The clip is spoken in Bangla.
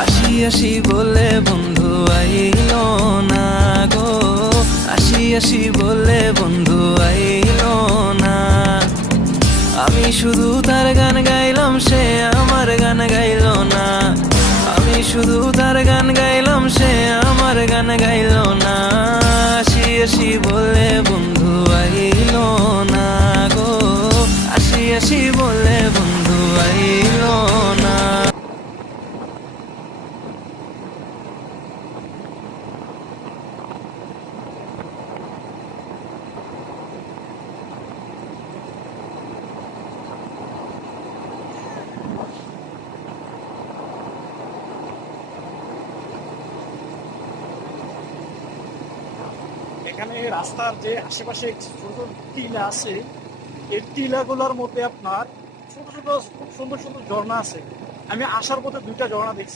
আসি আসি বলে বন্ধু আইলো না গো, আসি আসি বলে বন্ধু আইলো না। আমি শুধু তার গান গাইলাম, সে আমার গান গাইলো না। আমি শুধু তার গান গাইলাম, সে আমার গান গাইলো না। আসি আসি বলে বন্ধু আইলো না গো, আসি আসি বলে বন্ধু আইলো না। এখানে রাস্তার যে আশেপাশে ছোট ছোট টিলা আছে, এই টিলাগুলোর মধ্যে আপনার ছোট ছোট খুব সুন্দর সুন্দর ঝর্ণা আছে। আমি আসার পথে দুইটা ঝর্ণা দেখছি।